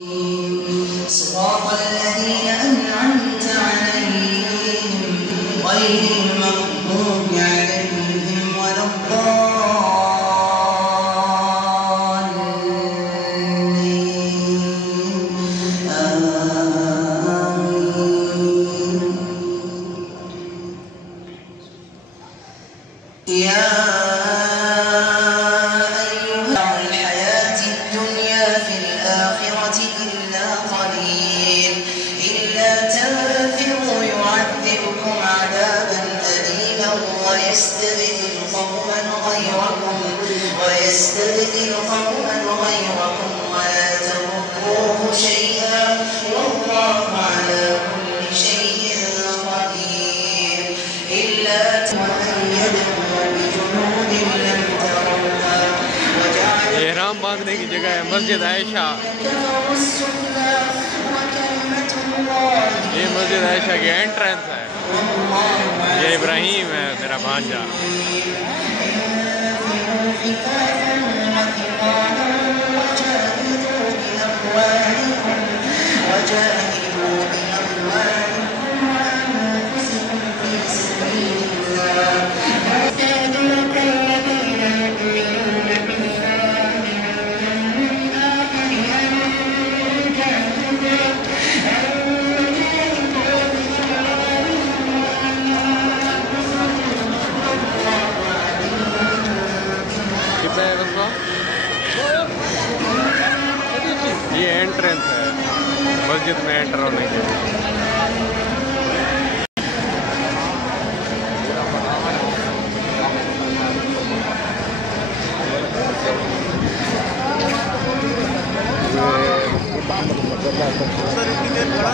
صراط الذين أنعمت عليهم غير المغضوب عليهم ولا الضالين آمين. يا أيها الحياة الدنيا في الآخرة إلا قليل إلا تنفروا يعذبكم عذابا أليما ويستبدل قوما غيركم ولا تضروه شيئا والله على كل شيء قدير. إلا تؤيدوا بجنود لم تروها एहराम बांधने की जगह है मस्जिद आयशा। ये मस्जिद आयशा की एंट्रेंस है। ये इब्राहिम है मेरा भांजा। ये एंट्रेंस है मस्जिद में एंटर होने के लिए। सर इतनी देर खड़ा